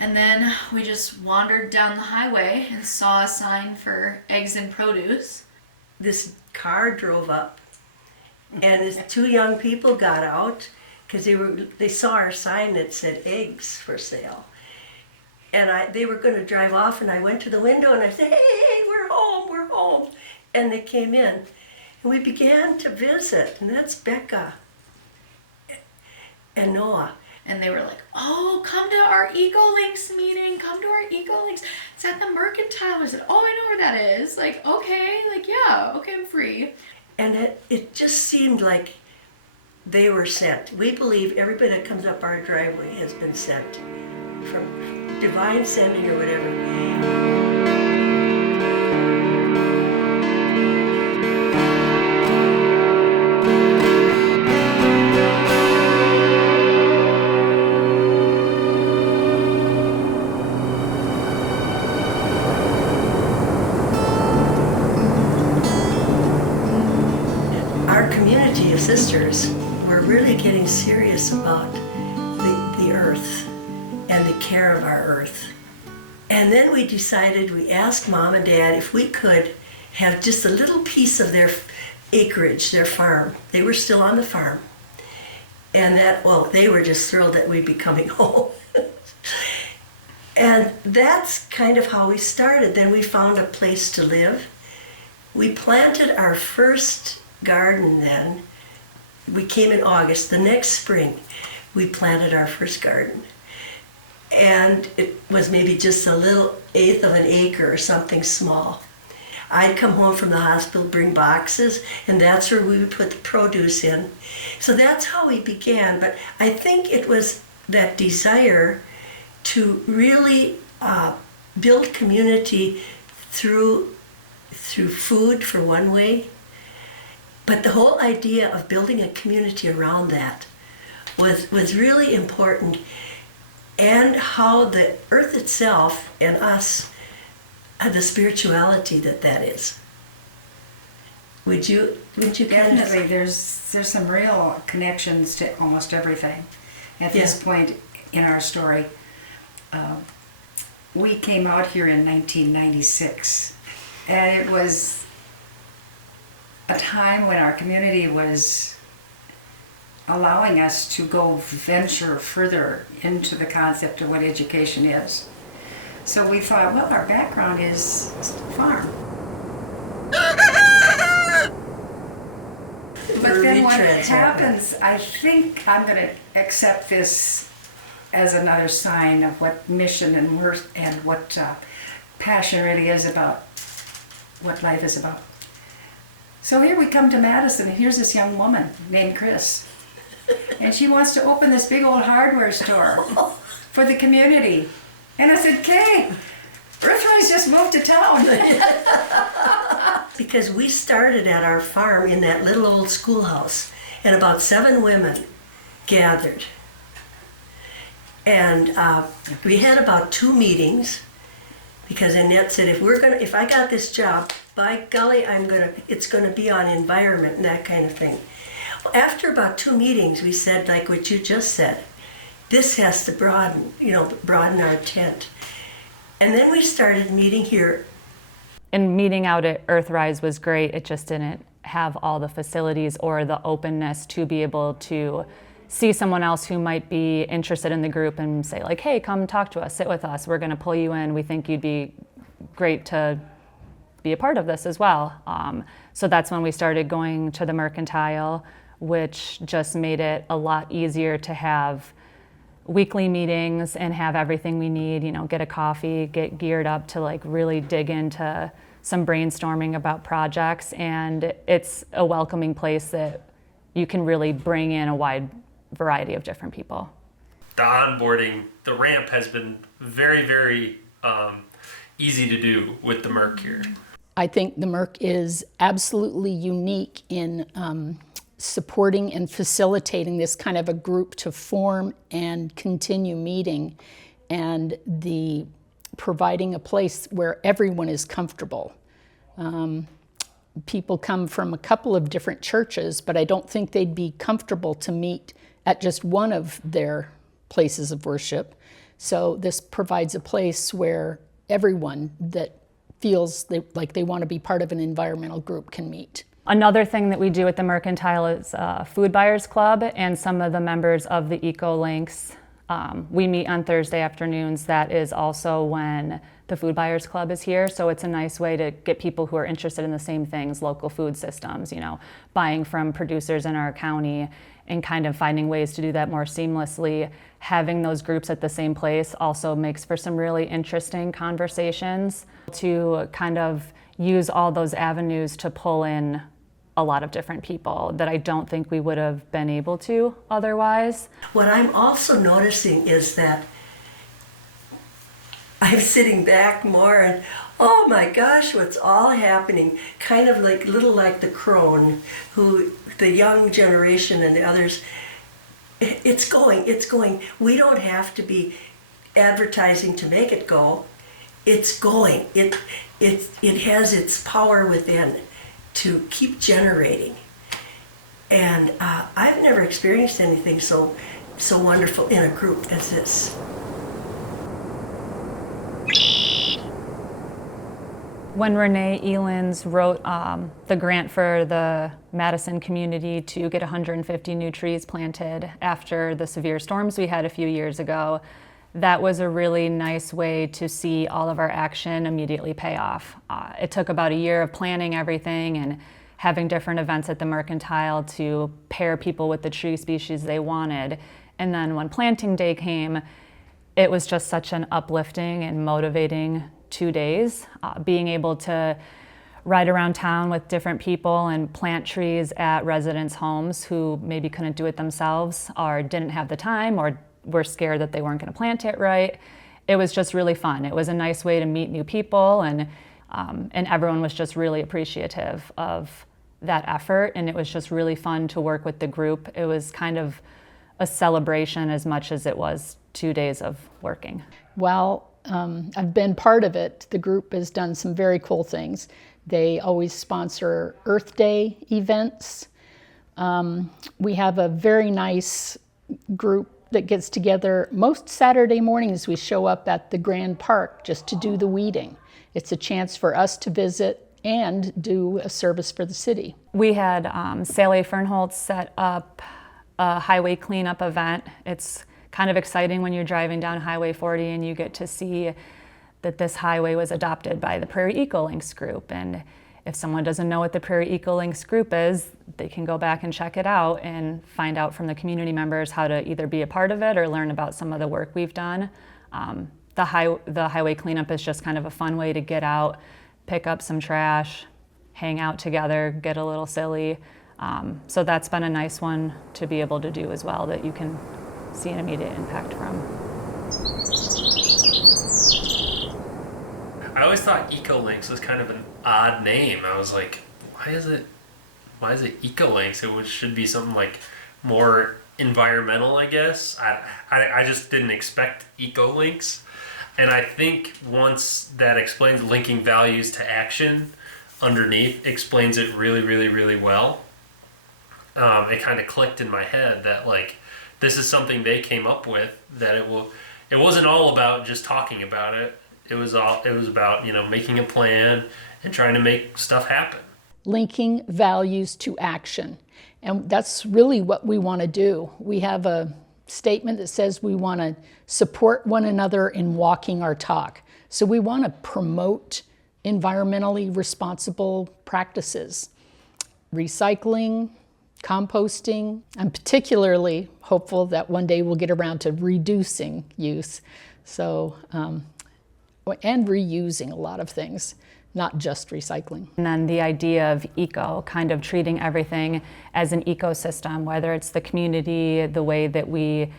And then we just wandered down the highway and saw a sign for eggs and produce. This car drove up, and these two young people got out because they saw our sign that said eggs for sale. And they were going to drive off, and I went to the window and I said, "Hey, we're home." And they came in, and we began to visit, and that's Becca and Noah. And they were like, "Oh, come to our Eco-Links meeting. Come to our Eco-Links. It's at the Mercantile." I said, "Oh, I know where that is." Like, okay, like, yeah, okay, I'm free. And it just seemed like they were sent. We believe everybody that comes up our driveway has been sent from divine sending or whatever. Sisters were really getting serious about the earth and the care of our earth. And then we asked Mom and Dad if we could have just a little piece of their acreage, their farm. They were still on the farm. And they were just thrilled that we'd be coming home. And that's kind of how we started. Then we found a place to live. We planted our first garden then. We came in August. The next spring, we planted our first garden. And it was maybe just a little eighth of an acre or something small. I'd come home from the hospital, bring boxes, and that's where we would put the produce in. So that's how we began. But I think it was that desire to really build community through food for one way. But the whole idea of building a community around that was really important, and how the earth itself and us had the spirituality that is. Wouldn't you Definitely, there's some real connections to almost everything at this point in our story. We came out here in 1996, and it was a time when our community was allowing us to go venture further into the concept of what education is. So we thought, well, our background is farm. But then what happens, I think I'm going to accept this as another sign of what mission and worth and what passion really is about, what life is about. So here we come to Madison, and here's this young woman named Chris. And she wants to open this big old hardware store for the community. And I said, "Kay, Earthrise just moved to town." Because we started at our farm in that little old schoolhouse, and about 7 women gathered. And we had about 2 meetings, because Annette said, if I got this job, by golly, it's gonna be on environment and that kind of thing. Well, after about 2 meetings, we said, like what you just said, this has to broaden our tent. And then we started meeting here. And meeting out at Earthrise was great. It just didn't have all the facilities or the openness to be able to see someone else who might be interested in the group and say, like, "Hey, come talk to us, sit with us. We're going to pull you in. We think you'd be great to be a part of this as well." So that's when we started going to the Mercantile, which just made it a lot easier to have weekly meetings and have everything we need, get a coffee, get geared up to like really dig into some brainstorming about projects. And it's a welcoming place that you can really bring in a wide variety of different people. The onboarding, the ramp has been very, very easy to do with the Merc here. I think the Merc is absolutely unique in supporting and facilitating this kind of a group to form and continue meeting, and the providing a place where everyone is comfortable. People come from a couple of different churches, but I don't think they'd be comfortable to meet at just one of their places of worship. So this provides a place where everyone that feels like they want to be part of an environmental group can meet. Another thing that we do at the Mercantile is Food Buyers Club, and some of the members of the Eco-Links, we meet on Thursday afternoons. That is also when the Food Buyers Club is here, so it's a nice way to get people who are interested in the same things, local food systems, buying from producers in our county, and kind of finding ways to do that more seamlessly. Having those groups at the same place also makes for some really interesting conversations to kind of use all those avenues to pull in a lot of different people that I don't think we would have been able to otherwise. What I'm also noticing is that I'm sitting back more and, oh my gosh, what's all happening? Kind of like like the crone, who the young generation and the others, it's going. We don't have to be advertising to make it go. It's going. It has its power within to keep generating. And I've never experienced anything so wonderful in a group as this. When Renee Elins wrote the grant for the Madison community to get 150 new trees planted after the severe storms we had a few years ago, that was a really nice way to see all of our action immediately pay off. It took about a year of planning everything and having different events at the Mercantile to pair people with the tree species they wanted. And then when planting day came, it was just such an uplifting and motivating 2 days. Being able to ride around town with different people and plant trees at residents' homes who maybe couldn't do it themselves or didn't have the time or were scared that they weren't going to plant it right. It was just really fun. It was a nice way to meet new people, and everyone was just really appreciative of that effort, and it was just really fun to work with the group. It was kind of a celebration as much as it was 2 days of working. Well, I've been part of it. The group has done some very cool things. They always sponsor Earth Day events. We have a very nice group that gets together most Saturday mornings. We show up at the Grand Park just to do the weeding. It's a chance for us to visit and do a service for the city. We had Sally Fernholz set up a highway cleanup event. It's kind of exciting when you're driving down Highway 40 and you get to see that this highway was adopted by the Prairie Eco-Links group. And if someone doesn't know what the Prairie Eco-Links group is, they can go back and check it out and find out from the community members how to either be a part of it or learn about some of the work we've done. The highway cleanup is just kind of a fun way to get out, pick up some trash, hang out together, get a little silly. So that's been a nice one to be able to do as well, that you can see an immediate impact from. I always thought Eco-Links was kind of an odd name. I was like, why is it Eco-Links? It should be something like more environmental, I guess. I just didn't expect Eco-Links. And I think once that explains linking values to action underneath, explains it really, really, really well. It kind of clicked in my head that this is something they came up with, that it wasn't all about just talking about it. It was about, making a plan and trying to make stuff happen. Linking values to action. And that's really what we want to do. We have a statement that says we want to support one another in walking our talk. So we want to promote environmentally responsible practices. Recycling, composting. I'm particularly hopeful that one day we'll get around to reducing use. So, and reusing a lot of things, not just recycling. And then the idea of eco, kind of treating everything as an ecosystem, whether it's the community, the way that we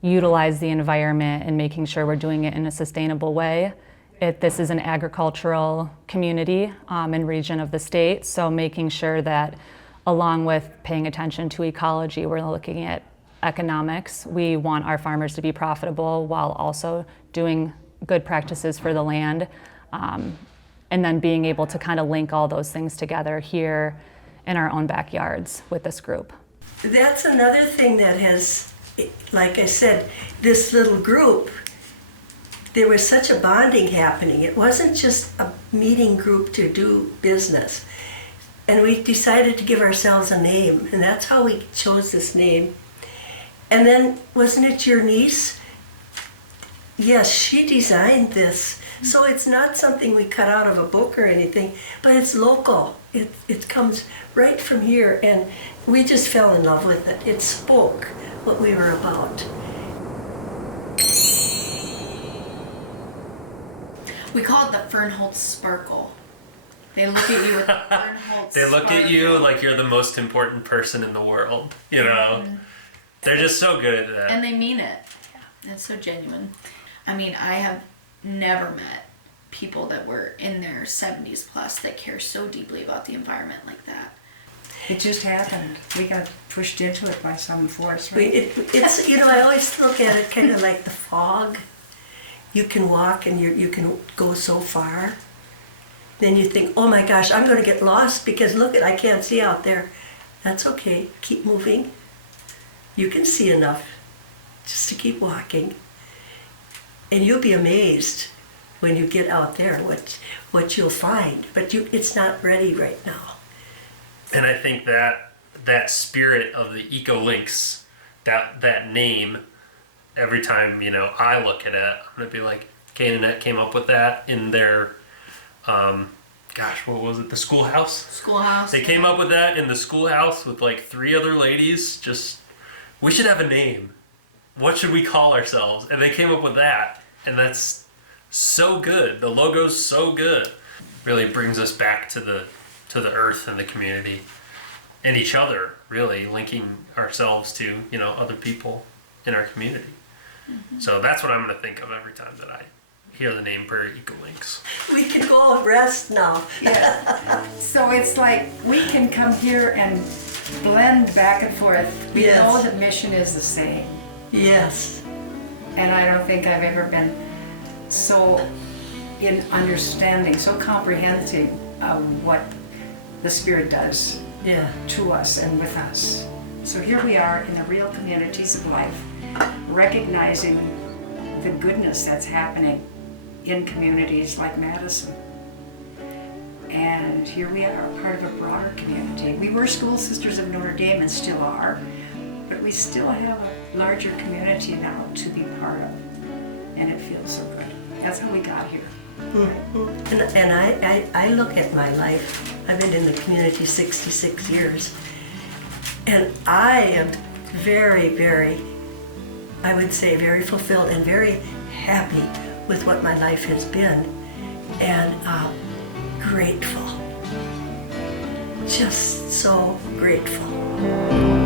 utilize the environment, and making sure we're doing it in a sustainable way. This is an agricultural community and region of the state, so making sure that along with paying attention to ecology, we're looking at economics. We want our farmers to be profitable while also doing good practices for the land, and then being able to kind of link all those things together here in our own backyards with this group. That's another thing that has, like I said, this little group there was such a bonding happening. It wasn't just a meeting group to do business. And we decided to give ourselves a name, and that's how we chose this name. And then, wasn't it your niece? Yes, she designed this. So it's not something we cut out of a book or anything, but it's local. It comes right from here, and we just fell in love with it. It spoke what we were about. We call it the Fernholz sparkle. They look at you with the Fernholz They look sparkle. at you like you're the most important person in the world, you know? Mm-hmm. They're just so good at that. And they mean it. It's so genuine. I mean, I have never met people that were in their 70s plus that care so deeply about the environment like that. It just happened. We got pushed into it by some force, right? It's, you know, I always look at it kind of like the fog. You can walk and you can go so far. Then you think, oh my gosh, I'm going to get lost because look, I can't see out there. That's okay. Keep moving. You can see enough just to keep walking. And you'll be amazed when you get out there what you'll find. But it's not ready right now. And I think that spirit of the EcoLinks, that name, every time, you know, I look at it, I'm going to be like, Kane and Annette came up with that in their, what was it, the schoolhouse? Schoolhouse. They came up with that in the schoolhouse with like 3 other ladies, we should have a name. What should we call ourselves? And they came up with that, and that's so good. The logo's so good. Really brings us back to the earth and the community and each other, really linking ourselves to, you know, other people in our community. Mm-hmm. So that's what I'm going to think of every time that I hear the name Prairie EcoLinks. We can go rest now. Yeah. So it's like we can come here and blend back and forth. We Yes. know the mission is the same. Yes. And I don't think I've ever been so in understanding, so comprehensive of what the Spirit does Yeah. to us and with us. So here we are in the real communities of life, recognizing the goodness that's happening in communities like Madison. And here we are, part of a broader community. We were School Sisters of Notre Dame and still are, but we still have a larger community now to be part of. And it feels so good. That's how we got here. Mm-hmm. And I look at my life. I've been in the community 66 years. And I am very, very, I would say very fulfilled and very happy with what my life has been. And grateful. Just so grateful.